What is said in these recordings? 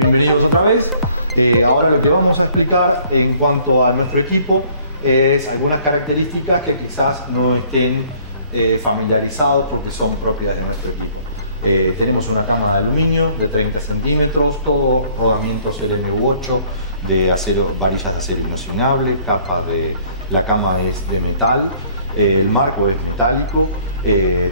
Bienvenidos otra vez. Ahora lo que vamos a explicar en cuanto a nuestro equipo es algunas características que quizás no estén familiarizados porque son propias de nuestro equipo. Tenemos una cama de aluminio de 30 centímetros, todo rodamientos LMU8 de acero, varillas de acero inoxidable, la cama es de metal, el marco es metálico,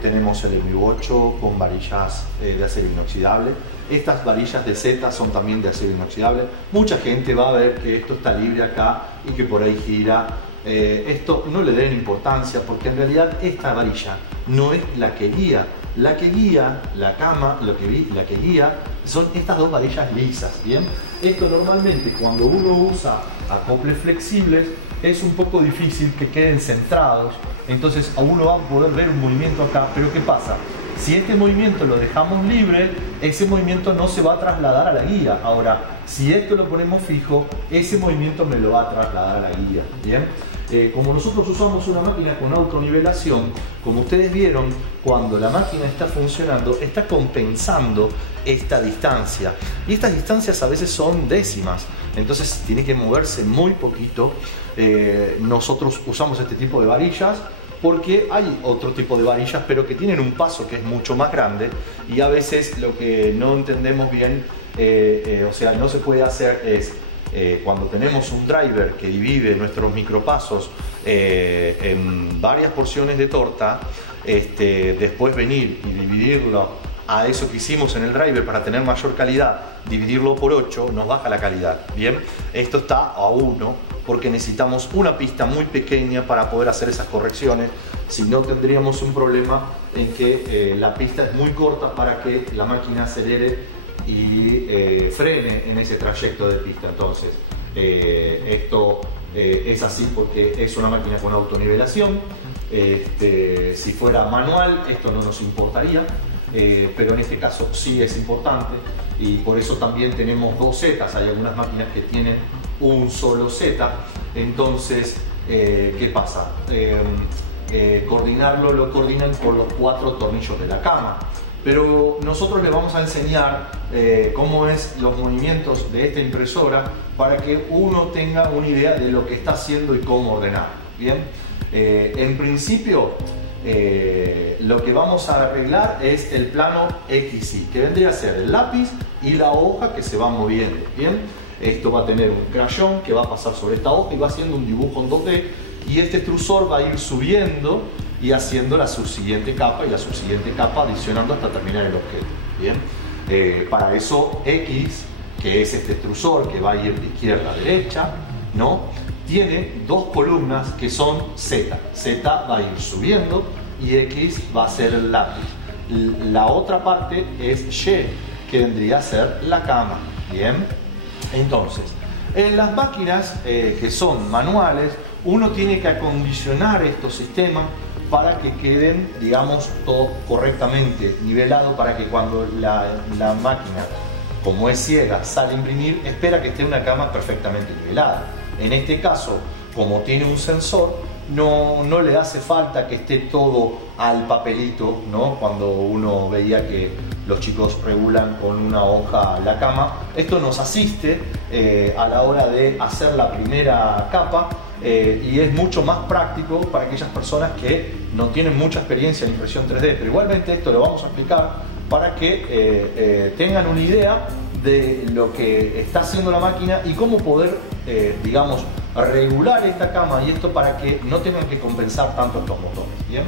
tenemos el LMU8 con varillas de acero inoxidable. Estas varillas de Z son también de acero inoxidable. Mucha gente va a ver que esto está libre acá y que por ahí gira. Esto no le den importancia porque en realidad esta varilla no es la que guía. La que guía la cama, la que guía son estas dos varillas lisas, ¿bien? Esto normalmente cuando uno usa acoples flexibles es un poco difícil que queden centrados, entonces uno va a poder ver un movimiento acá, pero ¿qué pasa? Si este movimiento lo dejamos libre, ese movimiento no se va a trasladar a la guía. Ahora, si esto lo ponemos fijo, ese movimiento me lo va a trasladar a la guía, ¿bien? Como nosotros usamos una máquina con autonivelación, como ustedes vieron, cuando la máquina está funcionando, está compensando esta distancia. Y estas distancias a veces son décimas, entonces tiene que moverse muy poquito. Nosotros usamos este tipo de varillas porque hay otro tipo de varillas, pero que tienen un paso que es mucho más grande y a veces lo que no entendemos bien, o sea, no se puede hacer es cuando tenemos un driver que divide nuestros micropasos en varias porciones de torta, después venir y dividirlo a eso que hicimos en el driver para tener mayor calidad, dividirlo por 8 nos baja la calidad, ¿bien? Esto está a 1 porque necesitamos una pista muy pequeña para poder hacer esas correcciones, si no tendríamos un problema en que la pista es muy corta para que la máquina acelere y frene en ese trayecto de pista. Entonces esto es así porque es una máquina con autonivelación. Si fuera manual esto no nos importaría, pero en este caso sí es importante y por eso también tenemos dos zetas. Hay algunas máquinas que tienen un solo Z. Entonces ¿qué pasa? Coordinarlo lo coordinan con los 4 tornillos de la cama, pero nosotros les vamos a enseñar cómo es los movimientos de esta impresora para que uno tenga una idea de lo que está haciendo y cómo ordenar. Bien, en principio lo que vamos a arreglar es el plano XY, que vendría a ser el lápiz y la hoja que se va moviendo. Bien, esto va a tener un crayón que va a pasar sobre esta hoja y va haciendo un dibujo en 2D, y este extrusor va a ir subiendo y haciendo la subsiguiente capa y la subsiguiente capa, adicionando hasta terminar el objeto. Bien, para eso X, que es este extrusor que va a ir de izquierda a derecha, ¿no?, tiene dos columnas que son Z. Z va a ir subiendo y X va a ser el lápiz. La otra parte es Y, que vendría a ser la cama. Bien, entonces en las máquinas que son manuales, uno tiene que acondicionar estos sistemas para que queden, digamos, todo correctamente nivelado, para que cuando la máquina, como es ciega, sale a imprimir, espera que esté una cama perfectamente nivelada. En este caso, como tiene un sensor, no le hace falta que esté todo al papelito, ¿no? Cuando uno veía que los chicos regulan con una hoja la cama, esto nos asiste a la hora de hacer la primera capa, y es mucho más práctico para aquellas personas que no tienen mucha experiencia en impresión 3D, pero igualmente esto lo vamos a explicar para que tengan una idea de lo que está haciendo la máquina y cómo poder, digamos, regular esta cama y esto para que no tengan que compensar tanto estos motores. ¿Bien?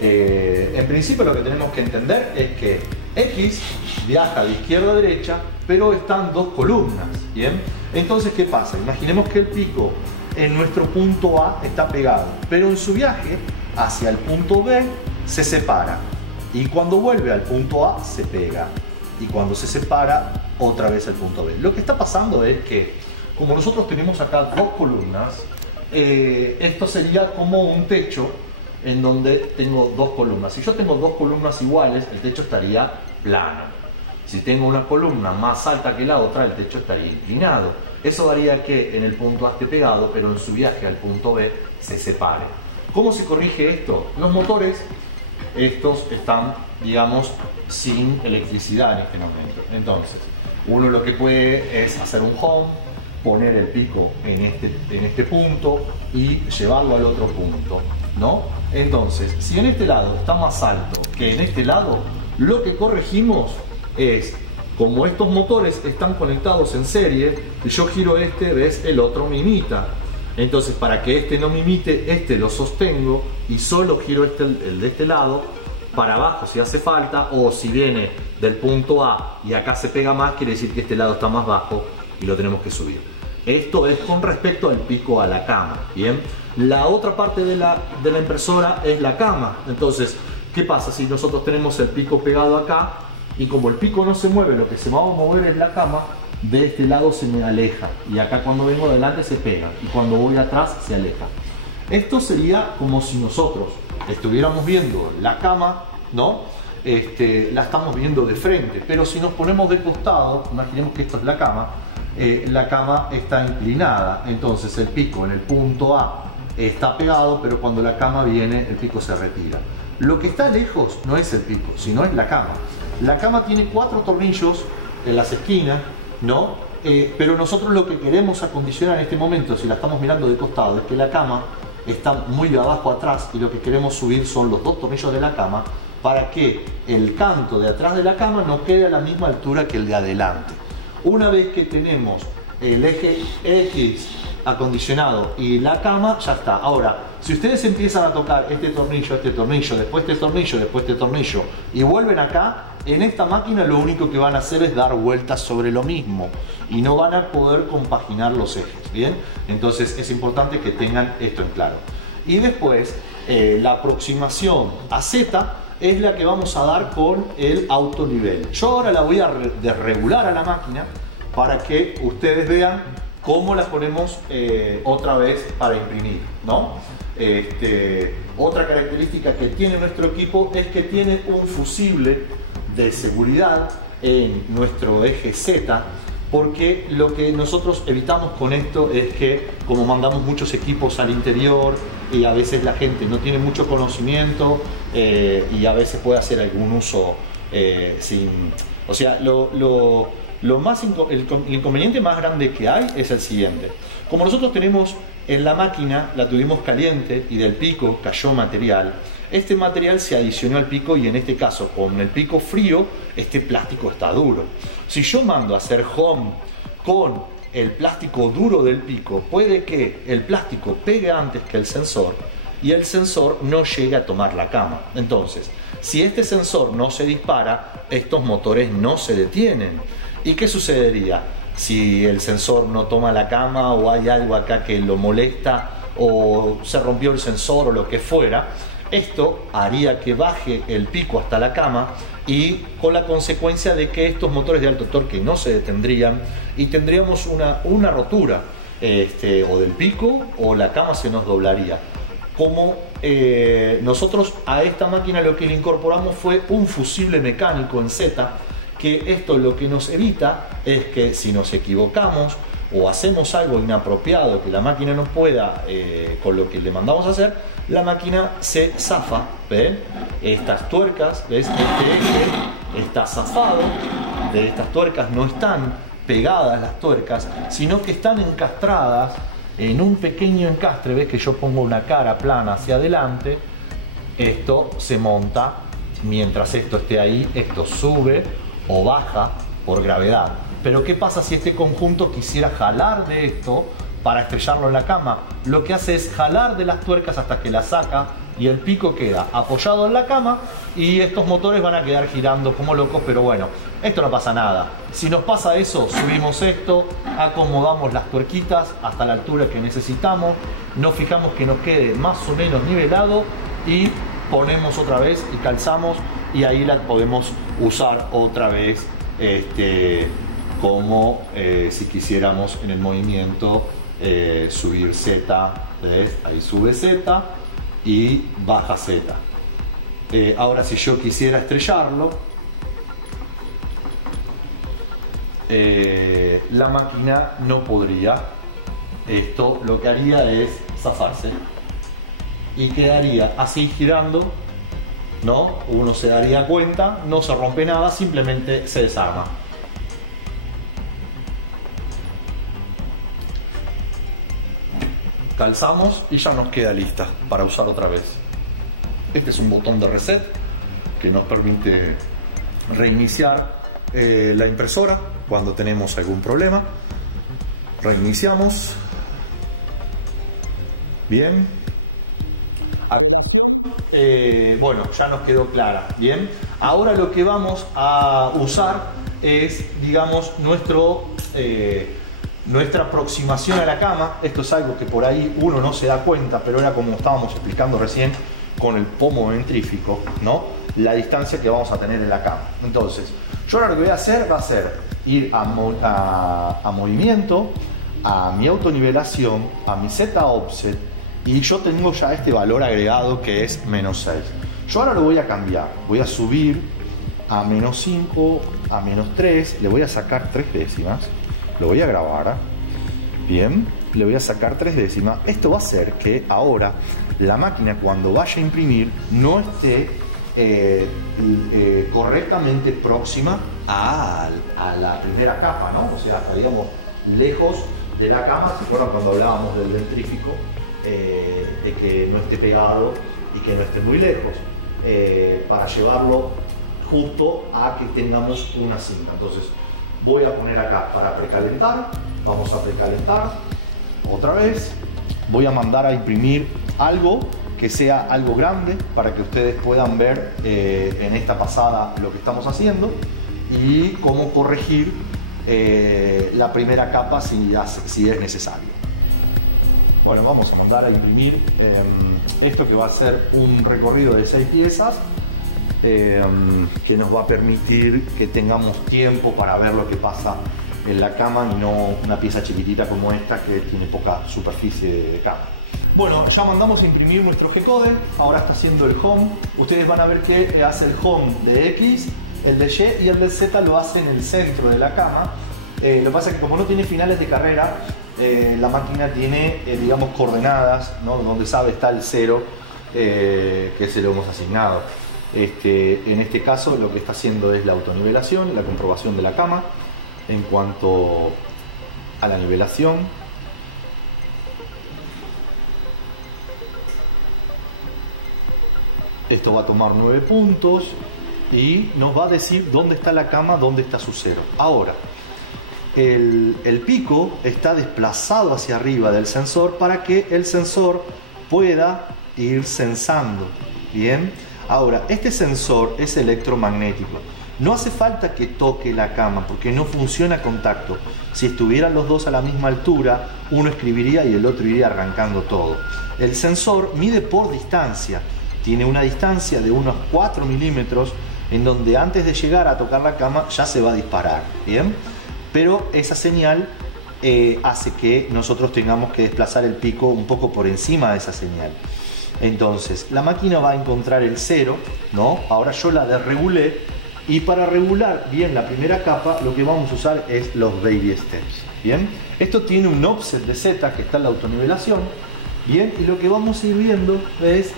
En principio lo que tenemos que entender es que X viaja de izquierda a derecha, pero están dos columnas. ¿Bien? Entonces, ¿qué pasa? Imaginemos que el pico en nuestro punto A está pegado, pero en su viaje hacia el punto B se separa, y cuando vuelve al punto A se pega, y cuando se separa otra vez al punto B. Lo que está pasando es que, como nosotros tenemos acá dos columnas, esto sería como un techo en donde tengo dos columnas. Si yo tengo dos columnas iguales, el techo estaría plano. Si tengo una columna más alta que la otra, el techo estaría inclinado. Eso haría que en el punto A esté pegado, pero en su viaje al punto B se separe. ¿Cómo se corrige esto? Los motores, estos están, digamos, sin electricidad en este momento. Entonces, uno lo que puede es hacer un home, poner el pico en este punto y llevarlo al otro punto, ¿no? Entonces, si en este lado está más alto que en este lado, lo que corregimos es, como estos motores están conectados en serie, si yo giro este, ves, el otro me imita. Entonces, para que este no me imite, este lo sostengo y solo giro el de este lado para abajo si hace falta, o si viene del punto A y acá se pega más, quiere decir que este lado está más bajo y lo tenemos que subir. Esto es con respecto al pico a la cama, ¿bien? La otra parte de la impresora es la cama. Entonces, ¿qué pasa si nosotros tenemos el pico pegado acá y como el pico no se mueve, lo que se va a mover es la cama? De este lado se me aleja y acá cuando vengo adelante se pega y cuando voy atrás se aleja. Esto sería como si nosotros estuviéramos viendo la cama, ¿no? La estamos viendo de frente, pero si nos ponemos de costado, imaginemos que esto es la cama está inclinada, entonces el pico en el punto A está pegado, pero cuando la cama viene el pico se retira. Lo que está lejos no es el pico, sino es la cama. La cama tiene 4 tornillos en las esquinas, ¿no? Pero nosotros lo que queremos acondicionar en este momento, si la estamos mirando de costado, es que la cama está muy de abajo atrás y lo que queremos subir son los 2 tornillos de la cama para que el canto de atrás de la cama no quede a la misma altura que el de adelante. Una vez que tenemos el eje X acondicionado y la cama, ya está. Ahora, si ustedes empiezan a tocar este tornillo, después este tornillo, después este tornillo y vuelven acá, en esta máquina lo único que van a hacer es dar vueltas sobre lo mismo y no van a poder compaginar los ejes, ¿bien? Entonces es importante que tengan esto en claro. Y después la aproximación a Z es la que vamos a dar con el autonivel. Yo ahora la voy a desregular a la máquina para que ustedes vean cómo la ponemos otra vez para imprimir, ¿no? Otra característica que tiene nuestro equipo es que tiene un fusible de seguridad en nuestro eje Z, porque lo que nosotros evitamos con esto es que, como mandamos muchos equipos al interior y a veces la gente no tiene mucho conocimiento y a veces puede hacer algún uso sin... O sea, el inconveniente más grande que hay es el siguiente. Como nosotros tenemos en la máquina, la tuvimos caliente y del pico cayó material, este material se adicionó al pico y en este caso con el pico frío, este plástico está duro. Si yo mando a hacer home con el plástico duro del pico, puede que el plástico pegue antes que el sensor y el sensor no llegue a tomar la cama. Entonces, si este sensor no se dispara, estos motores no se detienen. ¿Y qué sucedería? Si el sensor no toma la cama o hay algo acá que lo molesta o se rompió el sensor o lo que fuera, esto haría que baje el pico hasta la cama y con la consecuencia de que estos motores de alto torque no se detendrían y tendríamos una rotura o del pico o la cama se nos doblaría. Como nosotros a esta máquina lo que le incorporamos fue un fusible mecánico en Z, que esto lo que nos evita es que si nos equivocamos o hacemos algo inapropiado que la máquina no pueda con lo que le mandamos a hacer, la máquina se zafa. ¿Ven? Estas tuercas, ¿ves? Este eje está zafado, de estas tuercas no están pegadas las tuercas, sino que están encastradas en un pequeño encastre. ¿Ves que yo pongo una cara plana hacia adelante? Esto se monta, mientras esto esté ahí, esto sube o baja por gravedad. Pero ¿qué pasa si este conjunto quisiera jalar de esto para estrellarlo en la cama? Lo que hace es jalar de las tuercas hasta que la saca y el pico queda apoyado en la cama y estos motores van a quedar girando como locos, pero bueno, esto no pasa nada. Si nos pasa eso, subimos esto, acomodamos las tuerquitas hasta la altura que necesitamos, nos fijamos que nos quede más o menos nivelado y ponemos otra vez y calzamos y ahí la podemos usar otra vez como si quisiéramos en el movimiento subir Z, ¿ves? Ahí sube Z y baja Z. Ahora si yo quisiera estrellarlo, la máquina no podría. Esto lo que haría es zafarse y quedaría así girando, ¿no? Uno se daría cuenta, no se rompe nada, simplemente se desarma. Calzamos y ya nos queda lista para usar otra vez. Este es un botón de reset que nos permite reiniciar la impresora cuando tenemos algún problema. Reiniciamos. Bien. Bueno, ya nos quedó clara. Bien. Ahora lo que vamos a usar es, digamos, nuestra aproximación a la cama. Esto es algo que por ahí uno no se da cuenta, pero era como estábamos explicando recién con el pomo ventrífico, ¿no? La distancia que vamos a tener en la cama. Entonces, yo ahora lo que voy a hacer va a ser ir a movimiento, a mi autonivelación, a mi Z offset, y yo tengo ya este valor agregado que es -6. Yo ahora lo voy a cambiar, voy a subir a -5, a -3, le voy a sacar 3 décimas, lo voy a grabar, bien, le voy a sacar 3 décimas. Esto va a hacer que ahora la máquina, cuando vaya a imprimir, no esté correctamente próxima a la primera capa, ¿no? O sea, estaríamos lejos de la cama, ¿se acuerdan cuando hablábamos del ventrífico? De que no esté pegado y que no esté muy lejos, para llevarlo justo a que tengamos una cinta. Entonces voy a poner acá para precalentar, vamos a precalentar otra vez, voy a mandar a imprimir algo que sea algo grande para que ustedes puedan ver en esta pasada lo que estamos haciendo y cómo corregir la primera capa si es necesario. Bueno, vamos a mandar a imprimir esto, que va a ser un recorrido de 6 piezas que nos va a permitir que tengamos tiempo para ver lo que pasa en la cama y no una pieza chiquitita como esta que tiene poca superficie de cama. Bueno, ya mandamos a imprimir nuestro G-code, ahora está haciendo el home. Ustedes van a ver que hace el home de X, el de Y y el de Z lo hace en el centro de la cama. Lo que pasa es que como no tiene finales de carrera, la máquina tiene, digamos, coordenadas, ¿no? Donde sabe está el 0 que se lo hemos asignado. En este caso lo que está haciendo es la autonivelación, la comprobación de la cama en cuanto a la nivelación. Esto va a tomar 9 puntos y nos va a decir dónde está la cama, dónde está su 0. Ahora, el pico está desplazado hacia arriba del sensor para que el sensor pueda ir sensando. Bien, ahora este sensor es electromagnético. No hace falta que toque la cama porque no funciona con tacto. Si estuvieran los dos a la misma altura, uno escribiría y el otro iría arrancando todo. El sensor mide por distancia. Tiene una distancia de unos 4 milímetros en donde antes de llegar a tocar la cama ya se va a disparar. Bien, pero esa señal hace que nosotros tengamos que desplazar el pico un poco por encima de esa señal. Entonces la máquina va a encontrar el 0, ¿no? Ahora yo la desregulé y para regular bien la primera capa lo que vamos a usar es los baby steps. Bien, esto tiene un offset de Z que está en la autonivelación. Bien, y lo que vamos a ir viendo es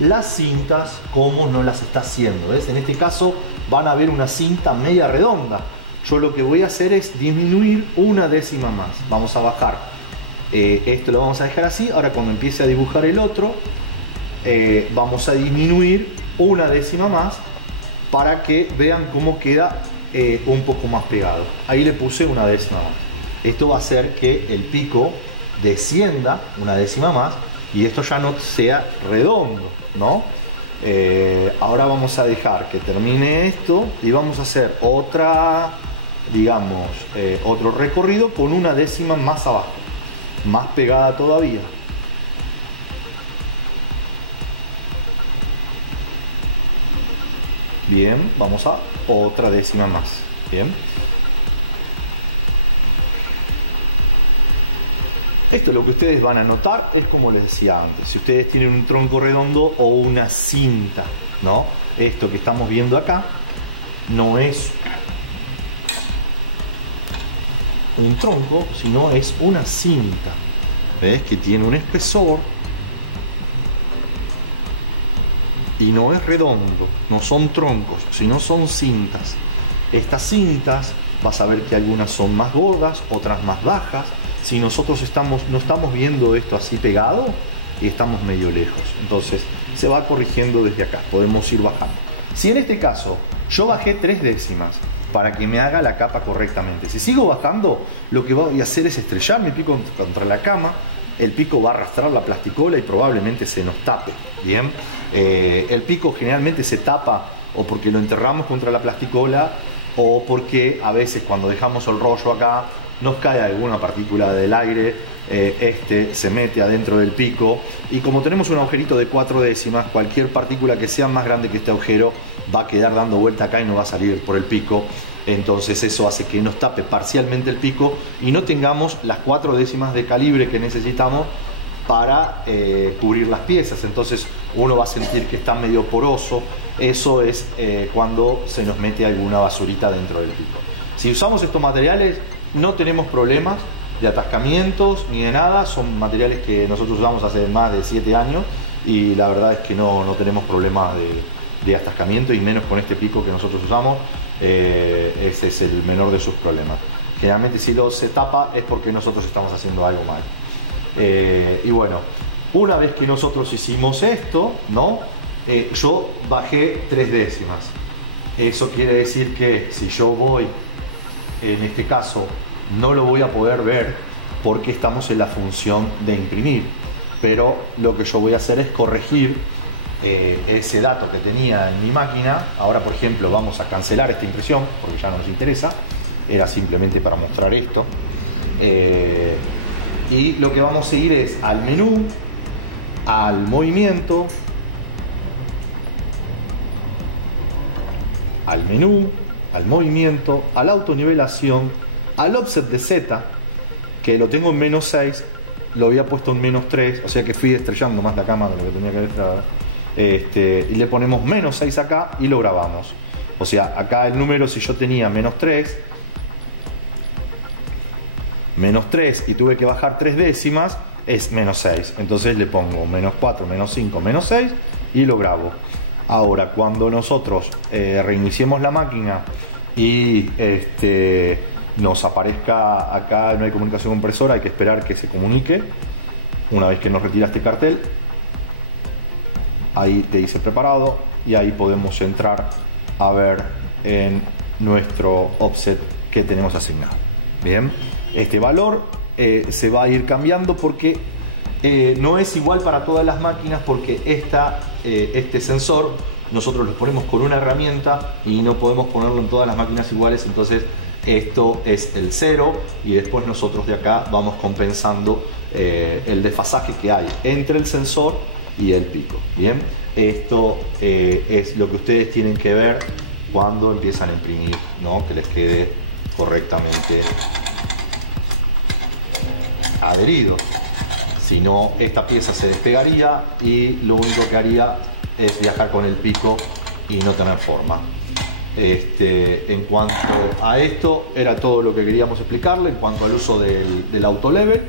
las cintas cómo no las está haciendo. ¿Ves? En este caso van a ver una cinta media redonda. Yo lo que voy a hacer es disminuir una décima más. Vamos a bajar. Esto lo vamos a dejar así. Ahora cuando empiece a dibujar el otro, vamos a disminuir una décima más para que vean cómo queda un poco más pegado. Ahí le puse una décima más. Esto va a hacer que el pico descienda una décima más y esto ya no sea redondo, ¿no? Ahora vamos a dejar que termine esto y vamos a hacer otra, digamos, otro recorrido con una décima más abajo, más pegada todavía. Bien, vamos a otra décima más. Bien. Esto lo que ustedes van a notar es como les decía antes, si ustedes tienen un tronco redondo o una cinta, ¿no? Esto que estamos viendo acá no es un tronco, sino es una cinta. ¿Ves? Que tiene un espesor y no es redondo, no son troncos, sino son cintas. Estas cintas vas a ver que algunas son más gordas, otras más bajas. Si nosotros no estamos viendo esto así pegado y estamos medio lejos, entonces se va corrigiendo desde acá, podemos ir bajando. Si en este caso yo bajé 3 décimas para que me haga la capa correctamente, si sigo bajando, lo que voy a hacer es estrellar mi pico contra la cama, el pico va a arrastrar la plasticola y probablemente se nos tape, ¿bien? El pico generalmente se tapa o porque lo enterramos contra la plasticola o porque a veces cuando dejamos el rollo acá nos cae alguna partícula del aire, se mete adentro del pico y como tenemos un agujerito de 4 décimas, cualquier partícula que sea más grande que este agujero va a quedar dando vuelta acá y no va a salir por el pico. Entonces eso hace que nos tape parcialmente el pico y no tengamos las 4 décimas de calibre que necesitamos para cubrir las piezas. Entonces uno va a sentir que está medio poroso. Eso es cuando se nos mete alguna basurita dentro del pico. Si usamos estos materiales no tenemos problemas de atascamientos ni de nada. Son materiales que nosotros usamos hace más de 7 años y la verdad es que no tenemos problemas de atascamiento y menos con este pico que nosotros usamos. Ese es el menor de sus problemas. Generalmente si se tapa es porque nosotros estamos haciendo algo mal. Y bueno, una vez que nosotros hicimos esto, ¿no? Yo bajé 3 décimas. Eso quiere decir que si yo voy, en este caso, no lo voy a poder ver porque estamos en la función de imprimir. Pero lo que yo voy a hacer es corregir ese dato que tenía en mi máquina. Ahora, por ejemplo, vamos a cancelar esta impresión porque ya no nos interesa. Era simplemente para mostrar esto. Y lo que vamos a ir es al menú, al movimiento, a la autonivelación, al offset de Z, que lo tengo en -6, lo había puesto en -3, o sea que fui estrellando más la cámara de lo que tenía que estrellar. Y le ponemos -6 acá y lo grabamos. O sea, acá el número, si yo tenía -3 y tuve que bajar 3 décimas, es -6. Entonces le pongo -4, -5, -6 y lo grabo. Ahora, cuando nosotros reiniciemos la máquina y nos aparezca acá, no hay comunicación compresora, hay que esperar que se comunique. Una vez que nos retira este cartel, ahí te dice preparado y ahí podemos entrar a ver en nuestro offset que tenemos asignado. Bien, este valor se va a ir cambiando porque no es igual para todas las máquinas, porque este sensor nosotros lo ponemos con una herramienta y no podemos ponerlo en todas las máquinas iguales. Entonces esto es el 0 y después nosotros de acá vamos compensando el desfasaje que hay entre el sensor y el pico. Bien, esto es lo que ustedes tienen que ver cuando empiezan a imprimir, ¿no? Que les quede correctamente adherido. Si no, esta pieza se despegaría y lo único que haría es viajar con el pico y no tener forma. En cuanto a esto, era todo lo que queríamos explicarle en cuanto al uso del autolevel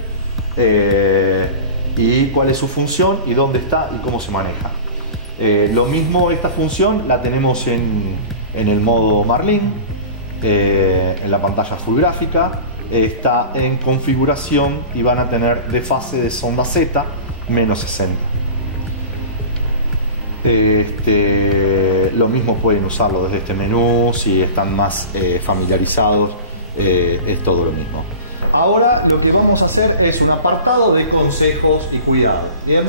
y cuál es su función y dónde está y cómo se maneja. Lo mismo, esta función la tenemos en el modo Marlin, en la pantalla full gráfica. Está en configuración y van a tener de fase de sonda Z -60. Lo mismo pueden usarlo desde este menú si están más familiarizados, es todo lo mismo. Ahora lo que vamos a hacer es un apartado de consejos y cuidados. Bien,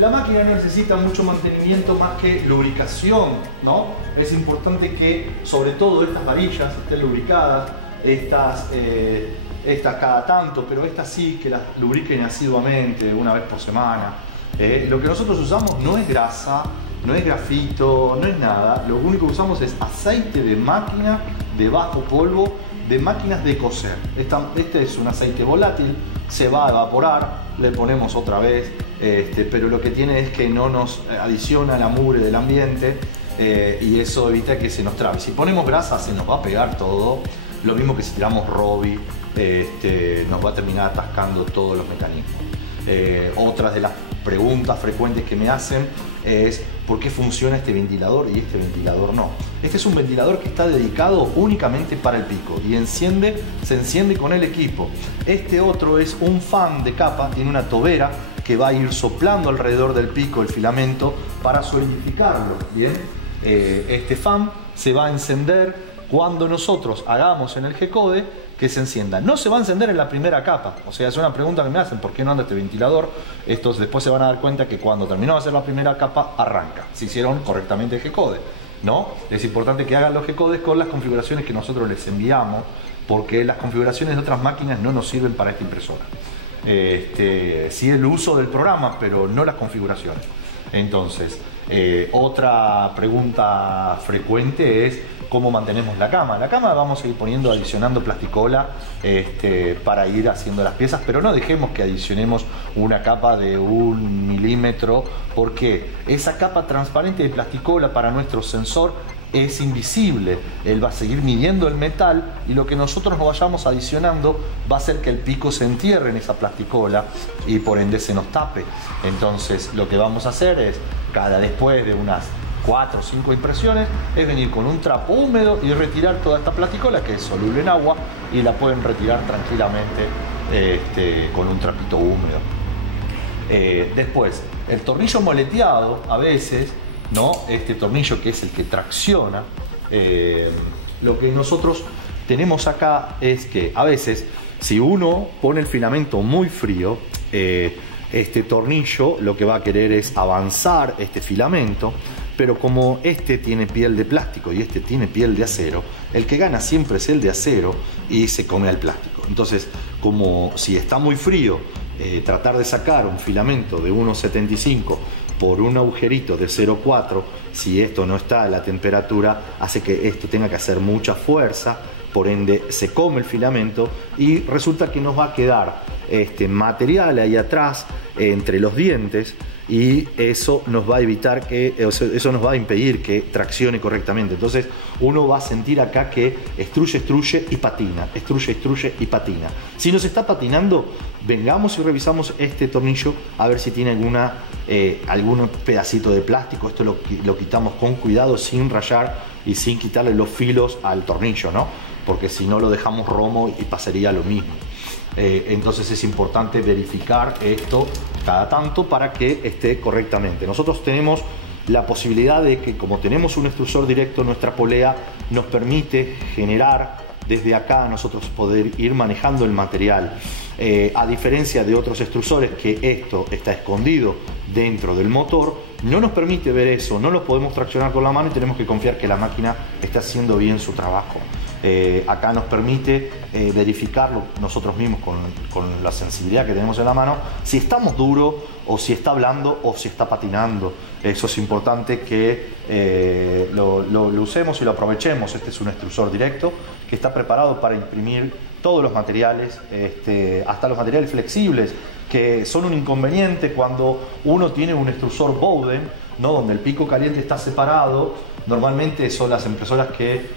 la máquina no necesita mucho mantenimiento más que lubricación, ¿no? Es importante que sobre todo estas varillas estén lubricadas. Estas cada tanto, pero estas sí, que las lubriquen asiduamente, una vez por semana. Lo que nosotros usamos no es grasa, no es grafito, no es nada. Lo único que usamos es aceite de máquina de bajo polvo, de máquinas de coser. Este es un aceite volátil, se va a evaporar, le ponemos otra vez, pero lo que tiene es que no nos adiciona la mugre del ambiente y eso evita que se nos trabe. Si ponemos grasa se nos va a pegar todo. Lo mismo que si tiramos Robi, nos va a terminar atascando todos los mecanismos. Otras de las preguntas frecuentes que me hacen es ¿por qué funciona este ventilador y este ventilador no? Este es un ventilador que está dedicado únicamente para el pico y se enciende con el equipo. Este otro es un fan de capa, tiene una tobera que va a ir soplando alrededor del pico el filamento para solidificarlo. Bien, este fan se va a encender cuando nosotros hagamos en el G-Code que se encienda. No se va a encender en la primera capa. O sea, es una pregunta que me hacen, ¿por qué no anda este ventilador? Estos después se van a dar cuenta que cuando terminó de hacer la primera capa, arranca. Si hicieron correctamente el G-Code, ¿no? Es importante que hagan los G-Codes con las configuraciones que nosotros les enviamos, porque las configuraciones de otras máquinas no nos sirven para esta impresora. Sí el uso del programa, pero no las configuraciones. Entonces, otra pregunta frecuente es ¿cómo mantenemos la cama? La cama vamos a ir adicionando plasticola para ir haciendo las piezas, pero no dejemos que adicionemos una capa de 1 milímetro, porque esa capa transparente de plasticola para nuestro sensor es invisible. Él va a seguir midiendo el metal y lo que nosotros nos vayamos adicionando va a hacer que el pico se entierre en esa plasticola y por ende se nos tape. Entonces lo que vamos a hacer es, después de unas 4 o 5 impresiones, es venir con un trapo húmedo y retirar toda esta plasticola que es soluble en agua, y la pueden retirar tranquilamente con un trapito húmedo. Después, el tornillo moleteado, a veces, ¿no? Este tornillo que es el que tracciona, lo que nosotros tenemos acá es que a veces, si uno pone el filamento muy frío, este tornillo lo que va a querer es avanzar este filamento, pero como este tiene piel de plástico y este tiene piel de acero, el que gana siempre es el de acero y se come al plástico. Entonces, como si está muy frío, tratar de sacar un filamento de 1,75 por un agujerito de 0,4, si esto no está a la temperatura, hace que esto tenga que hacer mucha fuerza, por ende se come el filamento y resulta que nos va a quedar material ahí atrás entre los dientes, y eso nos va a evitar eso nos va a impedir que traccione correctamente. Entonces uno va a sentir acá que estruye y patina, estruye y patina. Si nos está patinando, vengamos y revisamos este tornillo a ver si tiene algún pedacito de plástico. Esto lo quitamos con cuidado, sin rayar y sin quitarle los filos al tornillo, ¿no? Porque si no lo dejamos romo y pasaría lo mismo. Entonces es importante verificar esto cada tanto para que esté correctamente. Nosotros tenemos la posibilidad de que, como tenemos un extrusor directo, nuestra polea nos permite generar desde acá, nosotros poder ir manejando el material, a diferencia de otros extrusores que esto está escondido dentro del motor. No nos permite ver eso, no lo podemos traccionar con la mano y tenemos que confiar que la máquina está haciendo bien su trabajo. Acá nos permite verificarlo nosotros mismos con la sensibilidad que tenemos en la mano, si estamos duro o si está blando o si está patinando. Eso es importante que lo usemos y lo aprovechemos. Este es un extrusor directo que está preparado para imprimir todos los materiales, hasta los materiales flexibles, que son un inconveniente cuando uno tiene un extrusor Bowden, ¿no? Donde el pico caliente está separado. Normalmente son las impresoras que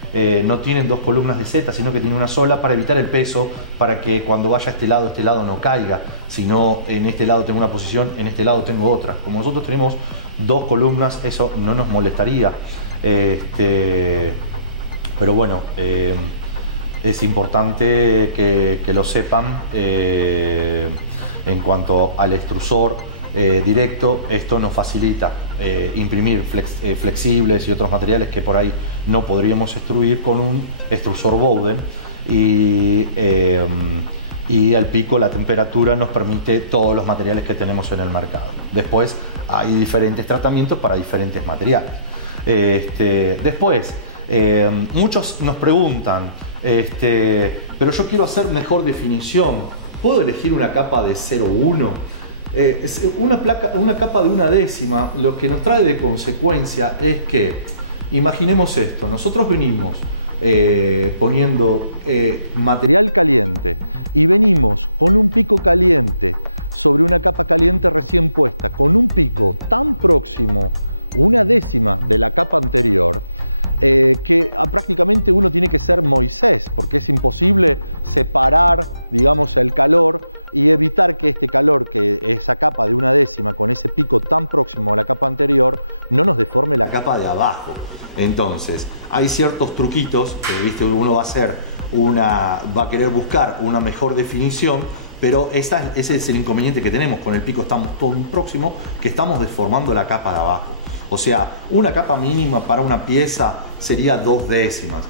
no tienen 2 columnas de Z, sino que tienen una sola, para evitar el peso, para que cuando vaya a este lado no caiga. Si no, en este lado tengo una posición, en este lado tengo otra. Como nosotros tenemos 2 columnas, eso no nos molestaría. Pero bueno, es importante que lo sepan. En cuanto al extrusor directo, esto nos facilita imprimir flexibles y otros materiales que por ahí no podríamos extruir con un extrusor Bowden, y al pico la temperatura nos permite todos los materiales que tenemos en el mercado. Después hay diferentes tratamientos para diferentes materiales. Después muchos nos preguntan, pero yo quiero hacer mejor definición, ¿puedo elegir una capa de 0,1? Una capa de 1/10, lo que nos trae de consecuencia es que, imaginemos esto, nosotros venimos poniendo material. la capa de abajo. Entonces, hay ciertos truquitos que, viste, uno va a querer buscar una mejor definición, pero ese es el inconveniente que tenemos con el pico. Estamos todos próximos, que estamos deformando la capa de abajo. O sea, una capa mínima para una pieza sería 2 décimas.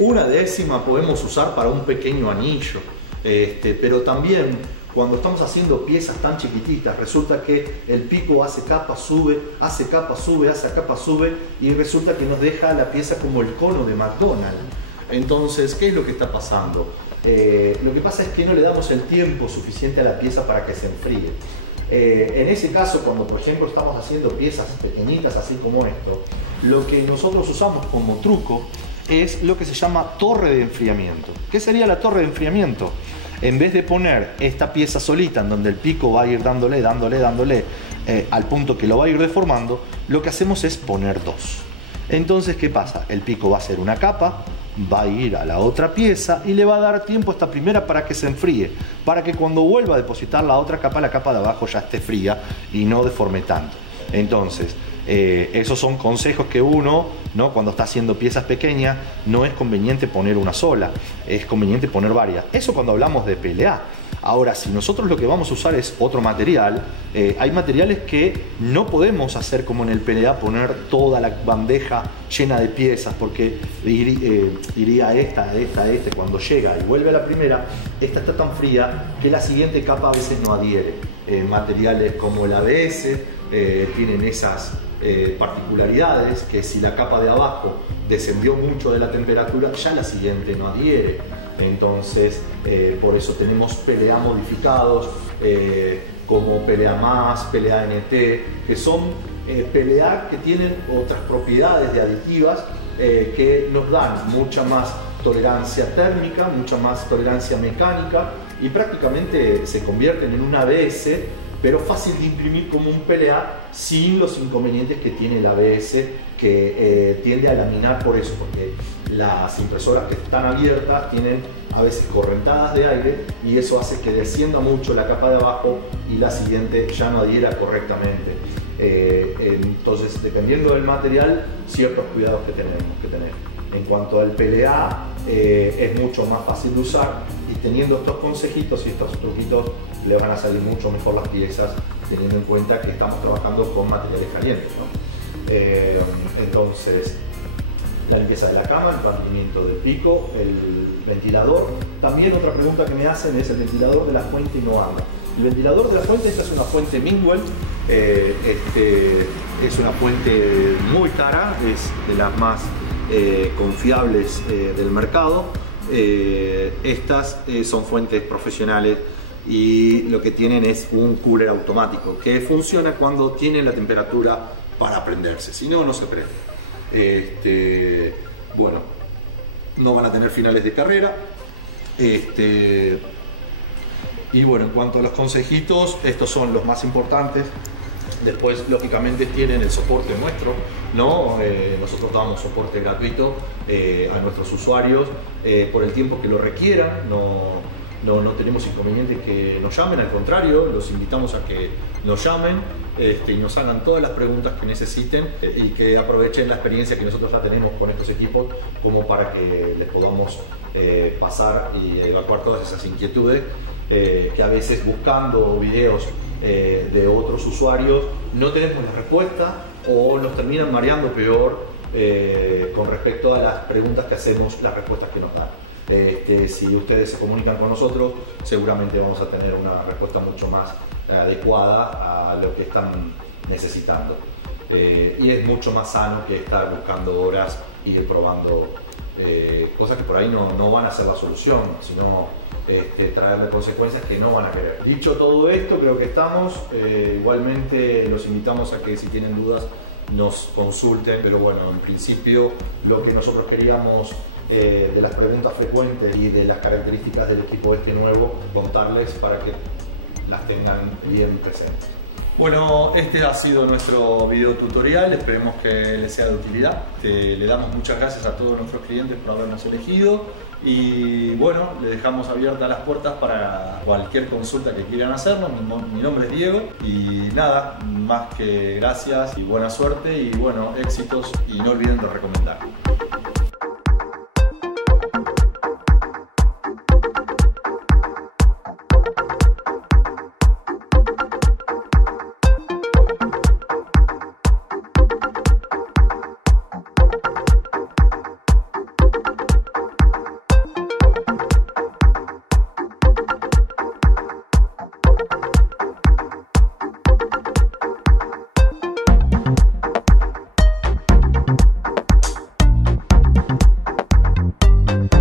Una décima podemos usar para un pequeño anillo, pero también cuando estamos haciendo piezas tan chiquititas, resulta que el pico hace capa, sube, hace capa, sube, hace capa, sube, y resulta que nos deja la pieza como el cono de McDonald's. Entonces, ¿qué es lo que está pasando? Lo que pasa es que no le damos el tiempo suficiente a la pieza para que se enfríe. En ese caso, cuando por ejemplo estamos haciendo piezas pequeñitas así como esto, lo que nosotros usamos como truco es lo que se llama torre de enfriamiento. ¿Qué sería la torre de enfriamiento? En vez de poner esta pieza solita en donde el pico va a ir dándole al punto que lo va a ir deformando, lo que hacemos es poner 2. Entonces, ¿qué pasa? El pico va a hacer una capa, va a ir a la otra pieza y le va a dar tiempo a esta primera para que se enfríe, para que cuando vuelva a depositar la otra capa, la capa de abajo ya esté fría y no deforme tanto. Entonces, esos son consejos que uno, ¿no? Cuando está haciendo piezas pequeñas, no es conveniente poner una sola, es conveniente poner varias. Eso cuando hablamos de PLA. Ahora, si nosotros lo que vamos a usar es otro material, hay materiales que no podemos hacer como en el PLA, poner toda la bandeja llena de piezas, porque iría esta, cuando llega y vuelve a la primera, esta está tan fría que la siguiente capa a veces no adhiere. Materiales como el ABS tienen esas particularidades, que si la capa de abajo descendió mucho de la temperatura, ya la siguiente no adhiere. Entonces, por eso tenemos PLA modificados, como PLA+, PLA NT, que son PLA que tienen otras propiedades de aditivas que nos dan mucha más tolerancia térmica, mucha más tolerancia mecánica, y prácticamente se convierten en un ABS, pero fácil de imprimir como un PLA, sin los inconvenientes que tiene el ABS, que tiende a laminar por eso, porque las impresoras que están abiertas tienen a veces correntadas de aire, y eso hace que descienda mucho la capa de abajo y la siguiente ya no adhiera correctamente. Entonces, dependiendo del material, ciertos cuidados que tenemos que tener. En cuanto al PLA, es mucho más fácil de usar, y teniendo estos consejitos y estos truquitos, le van a salir mucho mejor las piezas, teniendo en cuenta que estamos trabajando con materiales calientes, ¿no? Entonces, la limpieza de la cama, el mantenimiento del pico, el ventilador. También otra pregunta que me hacen es el ventilador de la fuente no anda. El ventilador de la fuente, esta es una fuente Minwell, es una fuente muy cara, es de las más confiables del mercado. Estas son fuentes profesionales, y lo que tienen es un cooler automático que funciona cuando tiene la temperatura para prenderse, si no, no se prende. Bueno, no van a tener finales de carrera. Y bueno, en cuanto a los consejitos, estos son los más importantes. Después, lógicamente, tienen el soporte nuestro, ¿no? Nosotros damos soporte gratuito a nuestros usuarios por el tiempo que lo requieran. No tenemos inconveniente que nos llamen, al contrario, los invitamos a que nos llamen y nos hagan todas las preguntas que necesiten, y que aprovechen la experiencia que nosotros ya tenemos con estos equipos, como para que les podamos pasar y evacuar todas esas inquietudes que a veces, buscando videos de otros usuarios, no tenemos la respuesta, o nos terminan mareando peor con respecto a las preguntas que hacemos, las respuestas que nos dan. Si ustedes se comunican con nosotros, seguramente vamos a tener una respuesta mucho más adecuada a lo que están necesitando. Y es mucho más sano que estar buscando horas y ir probando cosas que por ahí no van a ser la solución, sino traerle consecuencias que no van a querer. Dicho todo esto, creo que estamos. Igualmente los invitamos a que, si tienen dudas, nos consulten, pero bueno, en principio lo que nosotros queríamos de las preguntas frecuentes y de las características del equipo nuevo, contarles para que las tengan bien presentes. Bueno, este ha sido nuestro video tutorial, esperemos que les sea de utilidad. Le damos muchas gracias a todos nuestros clientes por habernos elegido y bueno, le dejamos abiertas las puertas para cualquier consulta que quieran hacernos. Mi nombre es Diego y nada, más que gracias y buena suerte y bueno, éxitos y no olviden de recomendar.